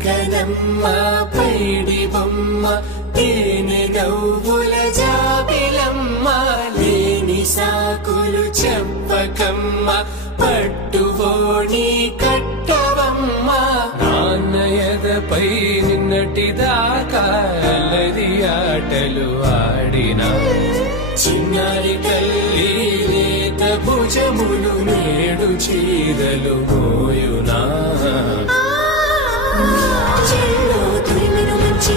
చక్కనమ్మ పైడి బొమ్మ తేనె నవ్వుల జాబిలమ్మ లేని సాకులు చెప్పకమ్మ పట్టుబోణి కట్టవమ్మ నాన్నయదపై నిన్నటిదాకా అల్లరి ఆటలు ఆడినా చిన్నారి తల్లి లేత భుజములు నేడు చీరలు మోయునా చెల్లో తురిమిన మంచి